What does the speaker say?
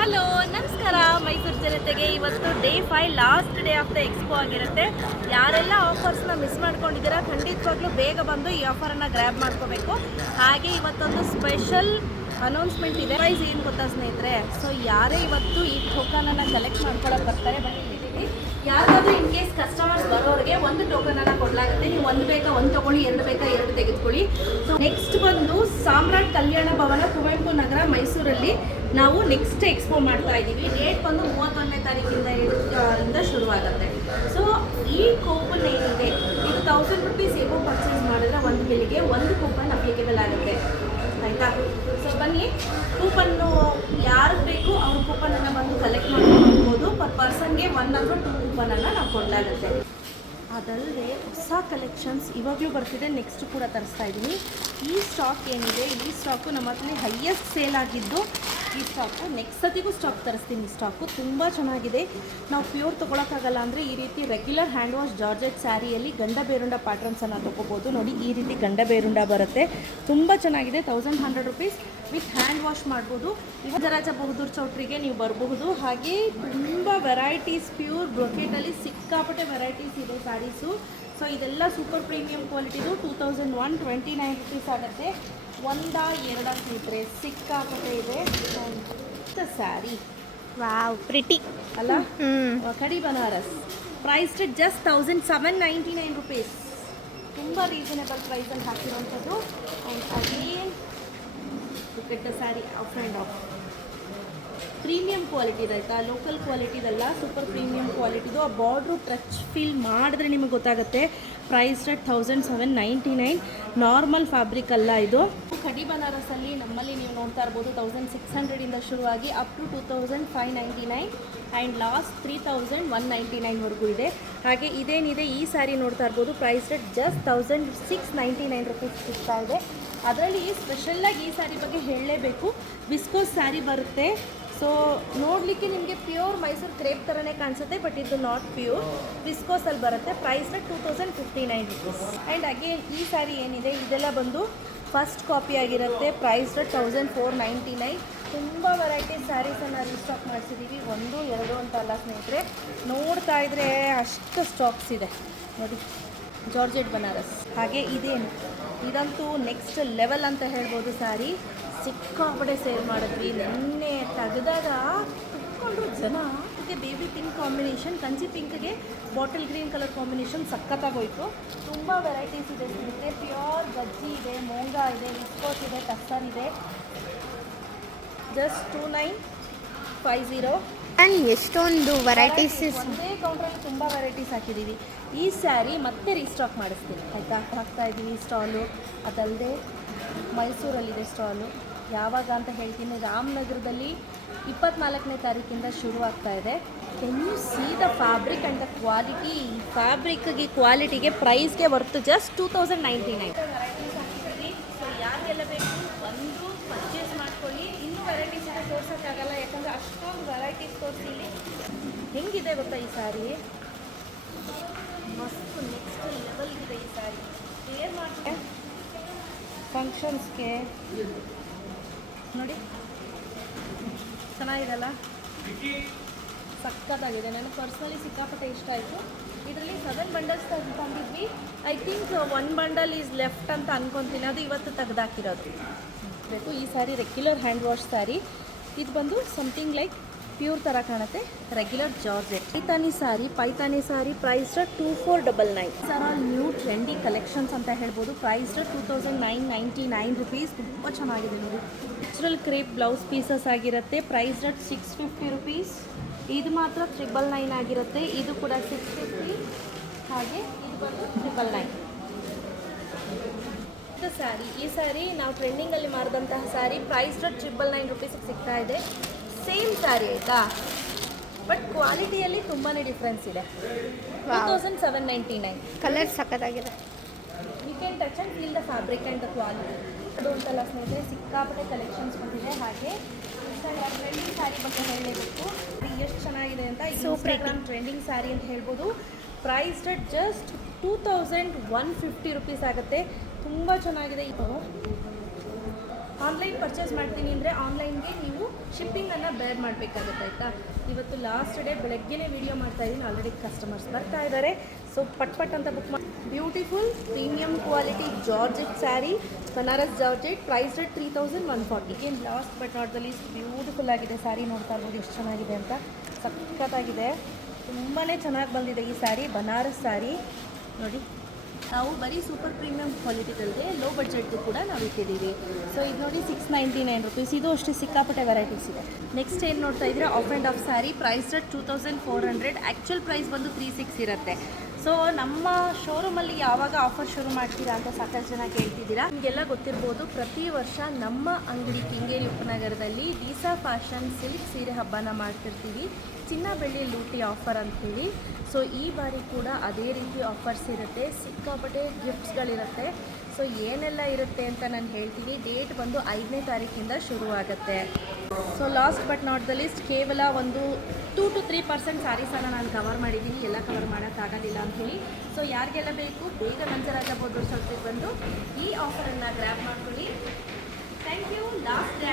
Hello ನಮಸ್ಕಾರ ಮೈಸೂರು ಜನತೆಗೆ. ಇವತ್ತು day 5 last day of the expo ಆಗಿರುತ್ತೆ. ಯಾರೆಲ್ಲ ಆಫರ್ಸ್ನ ಮಿಸ್ ಮಾಡ್ಕೊಂಡಿದ್ದೀರಾ ಖಂಡಿತವಾಗ್ಲೂ ಬೇಗ ಬಂದು ಈ ಆಫರನ್ನು ಗ್ರ್ಯಾಬ್ ಮಾಡ್ಕೋಬೇಕು. ಹಾಗೆ ಇವತ್ತೊಂದು ಸ್ಪೆಷಲ್ ಅನೌನ್ಸ್ಮೆಂಟ್ ಇದೆ. ಪ್ರೈಸ್ ಏನು ಗೊತ್ತಾ ಸ್ನೇಹಿತರೆ, ಸೊ ಯಾರೇ ಇವತ್ತು ಈ ಟೋಕನನ್ನು ಕಲೆಕ್ಟ್ ಮಾಡ್ಕೊಳ್ಳೋಕೆ ಬರ್ತಾರೆ ಬನ್ನಿ ಹೇಳಿದ್ದೀವಿ. ಯಾರಾದರೂ ಇನ್ ಕೇಸ್ ಕಸ್ಟಮರ್ಸ್ ಬರೋರಿಗೆ ಒಂದು ಟೋಕನನ್ನು ಕೊಡಲಾಗುತ್ತೆ. ನೀವು ಒಂದು ಬೇಕಾ ಒಂದು ತೊಗೊಳ್ಳಿ, ಎರಡು ಬೇಕಾ ಎರಡು ತೆಗೆದುಕೊಳ್ಳಿ. ಸೊ ನೆಕ್ಸ್ಟ್ ಬಂದು ಸಾಮ್ರಾಟ್ ಕಲ್ಯಾಣ ಭವನ, ಕುವೆಂಪು ನಗರ, ಮೈಸೂರಲ್ಲಿ ನಾವು ನೆಕ್ಸ್ಟ್ ಎಕ್ಸ್ಪೋ ಮಾಡ್ತಾ ಇದ್ದೀವಿ. ಡೇಟ್ ಬಂದು 31ನೇ ತಾರೀಕಿಂದ ಶುರುವಾಗುತ್ತೆ. ಸೊ ಈ ಕೂಪನ್ ಏನಿದೆ ಇದು 1000 ರೂಪೀಸ್ ಏನೋ ಪರ್ಚೇಸ್ ಮಾಡಿದ್ರೆ ಒಂದು ಬಿಲ್ಗೆ ಒಂದು ಕೂಪನ್ ಅಪ್ಲಿಕೇಬಲ್ ಆಗುತ್ತೆ, ಆಯಿತಾ? ಸೊ ಬನ್ನಿ, ಕೂಪನ್ನು ಯಾರಿಗೆ ಬೇಕು ಅವ್ರ ಕೂಪನನ್ನು ಬಂದು ಕಲೆಕ್ಟ್ ಮಾಡ್ಕೊಂಡು ಹೋಗ್ಬೋದು. ಪರ್ ಪರ್ಸನ್ಗೆ 1 ಅಥವಾ 2 ಕೂಪನನ್ನು ನಾವು ಕೊಡಲಾಗುತ್ತೆ. ಅದಲ್ಲದೆ ಹೊಸ ಕಲೆಕ್ಷನ್ಸ್ ಇವಾಗಲೂ ಬರ್ತಿದೆ, ನೆಕ್ಸ್ಟ್ ಕೂಡ ತರಿಸ್ತಾ ಇದ್ದೀನಿ. ಈ ಸ್ಟಾಕ್ ಏನಿದೆ, ಈ ಸ್ಟಾಕು ನಮ್ಮ ಹತ್ರ ಹೈಯೆಸ್ಟ್ ಸೇಲ್ ಆಗಿದ್ದು ಈ ಸ್ಟಾಕು. ನೆಕ್ಸ್ಟ್ ಸತಿಗೂ ಸ್ಟಾಕ್ ತರಿಸ್ತೀನಿ. ಈ ಸ್ಟಾಕು ತುಂಬ ಚೆನ್ನಾಗಿದೆ. ನಾವು ಪ್ಯೂರ್ ತೊಗೊಳಕ್ಕಾಗಲ್ಲ ಅಂದರೆ ಈ ರೀತಿ ರೆಗ್ಯುಲರ್ ಹ್ಯಾಂಡ್ ವಾಶ್ ಜಾರ್ಜೆಟ್ ಸ್ಯಾರಿಯಲ್ಲಿ ಗಂಡ ಬೇರುಂಡ ಪ್ಯಾಟ್ರನ್ಸನ್ನು ತೊಗೋಬೋದು. ನೋಡಿ, ಈ ರೀತಿ ಗಂಡ ಬೇರುಂಡ ಬರುತ್ತೆ, ತುಂಬ ಚೆನ್ನಾಗಿದೆ. 1100 ರೂಪೀಸ್ ವಿತ್ ಹ್ಯಾಂಡ್ ವಾಶ್ ಮಾಡ್ಬೋದು. ಇವಾಗ ರಾಜ ಬಹದ್ದೂರ್ ಚೌಟ್ರಿಗೆ ನೀವು ಬರಬಹುದು. ಹಾಗೆ ತುಂಬ ವೆರೈಟೀಸ್, ಪ್ಯೂರ್ ಬ್ರೊಕೆಟಲ್ಲಿ ಸಿಕ್ಕಾಪಟ್ಟೆ ವೆರೈಟೀಸ್ ಇದೆ ಸ್ಯಾರೀಸು. ಸೊ ಇದೆಲ್ಲ ಸೂಪರ್ ಪ್ರೀಮಿಯಂ ಕ್ವಾಲಿಟಿದು. 2129 ರೂಪೀಸ್ ಆಗುತ್ತೆ. ಒಂದಾ ಎರಡ ಸ್ನೇಹಿತರೆ, ಸಿಕ್ಕಾಪಟ್ಟೆ ಇದೆ. ಸ್ಯಾರಿ ವಾವ್, ಪ್ರಿಟಿ ಅಲ್ಲ, ಕಡಿ ಬನಾರಸ್. Priced just 1799 rupees. ತುಂಬ ರೀಸನೇಬಲ್ ಪ್ರೈಸಲ್ಲಿ ಹಾಕಿರುವಂಥದ್ದು. And again get the sari off and off. Premium quality ಇದೆ ಆಯಿತಾ, ಲೋಕಲ್ ಕ್ವಾಲಿಟಿದಲ್ಲ, ಸೂಪರ್ ಪ್ರೀಮಿಯಂ ಕ್ವಾಲಿಟಿದು. ಆ ಬಾರ್ಡ್ರು ಟಚ್ ಫೀಲ್ ಮಾಡಿದ್ರೆ ನಿಮಗೆ ಗೊತ್ತಾಗುತ್ತೆ. Price rate 1799. ನಾರ್ಮಲ್ ಫ್ಯಾಬ್ರಿಕ್ ಅಲ್ಲ ಇದು. ಕಡಿ ಬನಾರಸಲ್ಲಿ ನಮ್ಮಲ್ಲಿ ನೀವು ನೋಡ್ತಾ ಇರ್ಬೋದು 1600 ಶುರುವಾಗಿ ಅಪ್ ಟು 2599 ಆ್ಯಂಡ್ ಲಾಸ್ಟ್ 3199ವರೆಗೂ ಇದೆ. ಹಾಗೆ ಇದೇನಿದೆ ಈ ಸ್ಯಾರಿ ನೋಡ್ತಾ ಇರ್ಬೋದು, ಪ್ರೈಸ್ ರೇಟ್ ಜಸ್ಟ್ 1699 ರೂಪೀಸ್ ಸಿಗ್ತಾ ಇದೆ. ಅದರಲ್ಲಿ ಸ್ಪೆಷಲ್ಲಾಗಿ ಈ ಸ್ಯಾರಿ ಬಗ್ಗೆ ಹೇಳಲೇಬೇಕು. ವಿಸ್ಕೋಸ್ ಸ್ಯಾರಿ ಬರುತ್ತೆ. ಸೊ ನೋಡಲಿಕ್ಕೆ ನಿಮಗೆ ಪ್ಯೂರ್ ಮೈಸೂರು ಕ್ರೇಪ್ ಥರನೇ ಕಾಣಿಸುತ್ತೆ, ಬಟ್ ಇದು ನಾಟ್ ಪ್ಯೂರ್, ವಿಸ್ಕೋಸಲ್ಲಿ ಬರುತ್ತೆ. Price rate 2059 rupees. And again ಈ ಸ್ಯಾರಿ ಏನಿದೆ ಇದೆಲ್ಲ ಬಂದು ಫಸ್ಟ್ ಕಾಪಿ ಆಗಿರುತ್ತೆ. Price rate 1499. ತುಂಬ ವೆರೈಟಿ ಸ್ಯಾರೀಸನ್ನು ರೀಸ್ಟಾಕ್ ಮಾಡಿಸಿದ್ದೀವಿ. 1 2 ಅಂತ ಅಲ್ಲ ಸ್ನೇಹಿತರೆ, ನೋಡ್ತಾ ಇದ್ರೆ ಅಷ್ಟು ಸ್ಟಾಕ್ಸ್ ಇದೆ ನೋಡಿ. ಜಾರ್ಜೆಟ್ ಬನಾರಸ್. ಹಾಗೆ ಇದೇನು, ಇದಂತೂ ನೆಕ್ಸ್ಟ್ ಲೆವೆಲ್ ಅಂತ ಹೇಳ್ಬೋದು. ಸ್ಯಾರಿ ಸಿಕ್ಕಾಪಟ್ಟೆ ಸೇಲ್ ಮಾಡಿದ್ವಿ. ನಿನ್ನೆ ತೆಗೆದಾಗ ಕುತ್ಕೊಂಡ್ರು ಜನ. ಇದಕ್ಕೆ ಬೇಬಿ ಪಿಂಕ್ ಕಾಂಬಿನೇಷನ್, ಕಂಚಿ ಪಿಂಕ್ಗೆ ಬಾಟಲ್ ಗ್ರೀನ್ ಕಲರ್ ಕಾಂಬಿನೇಷನ್ ಸಖತ್ತಾಗೋಯ್ತು. ತುಂಬ ವೆರೈಟೀಸ್ ಇದೆ ಸ್ನೇಹಿತರೆ. ಪ್ಯೂರ್ ಗಜ್ಜಿ ಇದೆ, ಮೋಂಗಾ ಇದೆ, ವಿಸ್ಕೋಸ್ ಇದೆ, ಟಸ್ಸರ್ ಇದೆ. ಜಸ್ಟ್ 2950. ಆ್ಯಂಡ್ ಎಷ್ಟೊಂದು ವೆರೈಟೀಸ್. ಒಂದೇ ಕೌಂಟ್ರಲ್ಲಿ ತುಂಬ ವೆರೈಟೀಸ್ ಹಾಕಿದ್ದೀವಿ. ಈ ಸ್ಯಾರಿ ಮತ್ತೆ ರೀಸ್ಟಾಕ್ ಮಾಡಿಸ್ತೀನಿ ಆಯಿತಾ, ಹಾಕ್ತಾ ಇದ್ದೀವಿ ಸ್ಟಾಲು. ಅದಲ್ಲದೆ ಮೈಸೂರಲ್ಲಿದೆ ಸ್ಟಾಲು. ಯಾವಾಗ ಅಂತ ಹೇಳ್ತೀನಿ, ರಾಮನಗರದಲ್ಲಿ 24ನೇ ತಾರೀಕಿಂದ ಶುರು ಆಗ್ತಾ ಇದೆ. Can you see the fabric and the quality. ಫ್ಯಾಬ್ರಿಕ್ಗೆ ಕ್ವಾಲಿಟಿಗೆ ಪ್ರೈಸ್ಗೆ ವರ್ತು ಜಸ್ಟ್ 2099. ವೆರೈಟೀಸ್ ಹಾಕಿದ್ದೀವಿ. ಸೊ ಯಾರಿಗೆಲ್ಲ ಬೇಕು ಬಂದು ಪರ್ಚೇಸ್ ಮಾಡ್ಕೊಳ್ಳಿ. ಇನ್ನೂ ವೆರೈಟೀಸ್ ಎಲ್ಲ ತೋರ್ಸೋಕ್ಕಾಗಲ್ಲ, ಯಾಕಂದರೆ ಅಷ್ಟೊಂದು ವೆರೈಟೀಸ್ ತೋರಿಸಿಲ್ಲಿ. ಹೆಂಗಿದೆ ಗೊತ್ತಾ ಈ ಸ್ಯಾರಿ, ಮಸ್ತ್ ನೆಕ್ಸ್ಟ್ ಲೆವೆಲ್ ಇದೆ ಈ ಸ್ಯಾರಿ. ವೇರ್ ಮಾಡ್ತಾರೆ ಫಂಕ್ಷನ್ಸ್ಗೆ ನೋಡಿ, ಚೆನ್ನಾಗಿದೆಲ್ಲ, ಸಕ್ಕತ್ತಾಗಿದೆ. ನನಗೆ ಪರ್ಸ್ನಲಿ ಸಿಕ್ಕಾಪಟ್ಟೆ ಇಷ್ಟ ಆಯಿತು. ಇದರಲ್ಲಿ 7 ಬಂಡಲ್ಸ್ ತಂದಿದ್ವಿ. I think 1 bundle is left ಅಂತ ಅನ್ಕೊತೀನಿ, ಅದು ಇವತ್ತು ತೆಗೆದಾಕಿರೋದು ಬೇಕು. ಈ sari regular hand wash sari. ಇದು ಬಂದು ಸಮಥಿಂಗ್ ಲೈಕ್ ಪ್ಯೂರ್ ಥರ ಕಾಣುತ್ತೆ, regular georgette. Paithani sari price 2499. Sir all new trendy collections ಅಂತ ಹೇಳ್ಬೋದು. Price 2999 rupees. ತುಂಬ ಚೆನ್ನಾಗಿದೆ ನೋಡಿ. ನ್ಯಾಚುರಲ್ ಕ್ರೇಪ್ ಬ್ಲೌಸ್ ಪೀಸಸ್ ಆಗಿರುತ್ತೆ. Price 650 rupees. ಇದು ಮಾತ್ರ 999 ಆಗಿರುತ್ತೆ. ಇದು ಕೂಡ 650. ಹಾಗೆ ಇದು ಬಂದು 999. ಸ್ಯಾರಿ, ಈ ಸ್ಯಾರಿ ನಾವು ಟ್ರೆಂಡಿಂಗಲ್ಲಿ ಮಾರಿದಂತಹ ಸ್ಯಾರಿ. ಪ್ರೈಸ್ 999 ರೂಪೀಸಿಗೆ ಸಿಗ್ತಾ ಇದೆ. ಸೇಮ್ ಸ್ಯಾರಿ ಆಯಿತಾ, ಬಟ್ ಕ್ವಾಲಿಟಿಯಲ್ಲಿ ತುಂಬಾ ಡಿಫ್ರೆನ್ಸ್ ಇದೆ. 2799. ಕಲರ್ ಸಖತ್ತಾಗಿದೆ. You can touch and feel the fabric and the quality. ಅದು ಅಂತಲ್ಲ ಸ್ನೇಹಿತರೆ, ಸಿಕ್ಕಾಪಟ್ಟೆ ಕಲೆಕ್ಷನ್ಸ್ ಬಂದಿದೆ. ಹಾಗೆ ಟ್ರೆಂಡಿಂಗ್ ಸ್ಯಾರಿ ಬಗ್ಗೆ ಹೇಳಲೇಬೇಕು, ಎಷ್ಟು ಚೆನ್ನಾಗಿದೆ ಅಂತ. ಇನ್ಸ್ಟಾಗ್ರಾಮ್ ಟ್ರೆಂಡಿಂಗ್ ಸ್ಯಾರಿ ಅಂತ ಹೇಳ್ಬೋದು. ಪ್ರೈಸ್ ರೇಟ್ ಜಸ್ಟ್ 2150 ರೂಪೀಸ್ ಆಗುತ್ತೆ. ತುಂಬ ಚೆನ್ನಾಗಿದೆ. ಇದು ಆನ್ಲೈನ್ ಪರ್ಚೇಸ್ ಮಾಡ್ತೀನಿ ಅಂದರೆ ಆನ್ಲೈನ್ಗೆ ನೀವು ಶಿಪ್ಪಿಂಗನ್ನು ಬೇರ್ ಮಾಡಬೇಕಾಗುತ್ತೆ ಆಯಿತಾ. ಇವತ್ತು ಲಾಸ್ಟ್ ಡೇ ಬೆಳಗ್ಗೆನೇ ವೀಡಿಯೋ ಮಾಡ್ತಾ ಇದ್ದೀನಿ, ಆಲ್ರೆಡಿ ಕಸ್ಟಮರ್ಸ್ ಬರ್ತಾ ಇದ್ದಾರೆ. ಸೊ ಪಟ್ ಅಂತ ಬುಕ್ ಮಾಡಿ. Beautiful premium quality georgette sari, Banaras georgette, price rate 3140. ಏನು last but not the least beautiful ಆಗಿದೆ ಸ್ಯಾರಿ. ನೋಡ್ತಾ ಇರ್ಬೋದು ಎಷ್ಟು ಚೆನ್ನಾಗಿದೆ ಅಂತ, ಸಖತ್ತಾಗಿದೆ, ತುಂಬಾ ಚೆನ್ನಾಗಿ ಬಂದಿದೆ ಈ ಸ್ಯಾರಿ. ಬನಾರಸ್ ಸ್ಯಾರಿ ನೋಡಿ, ನಾವು ಬರೀ ಸೂಪರ್ ಪ್ರೀಮಿಯಂ ಕ್ವಾಲಿಟಿಗಳಿಗೆ ಲೋ ಬಡ್ಜೆಟ್ಗೂ ಕೂಡ ನಾವು ಇಟ್ಟಿದ್ದೀವಿ. ಸೊ ಇದು ನೋಡಿ 699 ರುಪೀಸ್. ಇದು ಅಷ್ಟೇ ಸಿಕ್ಕಾಪಟ್ಟೆ ವೆರೈಟೀಸ್ ಇದೆ. ನೆಕ್ಸ್ಟ್ ಏನು ನೋಡ್ತಾ ಇದ್ದೀರಾ, half and half sari, price rate 2400. Actual price ಬಂದು 36 ಇರುತ್ತೆ. ಸೊ ನಮ್ಮ ಶೋರೂಮಲ್ಲಿ ಯಾವಾಗ ಆಫರ್ ಶುರು ಮಾಡ್ತೀರಾ ಅಂತ ಸಾಕಷ್ಟು ಜನ ಕೇಳ್ತಿದ್ದೀರಾ. ನಿಮಗೆಲ್ಲ ಗೊತ್ತಿರ್ಬೋದು, ಪ್ರತಿ ವರ್ಷ ನಮ್ಮ ಅಂಗಡಿ ಕೆಂಗೇರಿ ಉಪನಗರದಲ್ಲಿ ದೀಸಾ ಫ್ಯಾಷನ್ ಸಿಲ್ಕ್ ಸೀರೆ ಹಬ್ಬನ ಮಾಡ್ತಿರ್ತೀವಿ, ಚಿನ್ನ ಬೆಳ್ಳಿ ಲೂಟಿ ಆಫರ್ ಅಂಥೇಳಿ. ಸೊ ಈ ಬಾರಿ ಕೂಡ ಅದೇ ರೀತಿ ಆಫರ್ಸ್ ಇರುತ್ತೆ, ಸಿಕ್ಕಾಪಟ್ಟೆ ಗಿಫ್ಟ್ಸ್ಗಳಿರುತ್ತೆ. ಸೊ ಏನೆಲ್ಲ ಇರುತ್ತೆ ಅಂತ ನಾನು ಹೇಳ್ತೀನಿ. ಡೇಟ್ ಬಂದು 5ನೇ ತಾರೀಕಿಂದ ಶುರು ಆಗುತ್ತೆ. So last but not the list, ಕೇವಲ ಒಂದು 2 to 3% ಸ್ಯಾರೀಸನ್ನು ನಾನು ಕವರ್ ಮಾಡಿದ್ದೀನಿ, ಎಲ್ಲ ಕವರ್ ಮಾಡೋಕ್ಕಾಗೋದಿಲ್ಲ ಅಂಥೇಳಿ. ಸೊ ಯಾರಿಗೆಲ್ಲ ಬೇಕು ಬೇಗ ನಂಜರಾಜ ಬೋರ್ಡ್ ಶಾಪಿಗೆ ಬಂದು ಈ ಆಫರನ್ನು ಗ್ರ್ಯಾಬ್ ಮಾಡ್ಕೊಳ್ಳಿ. Thank you. Last day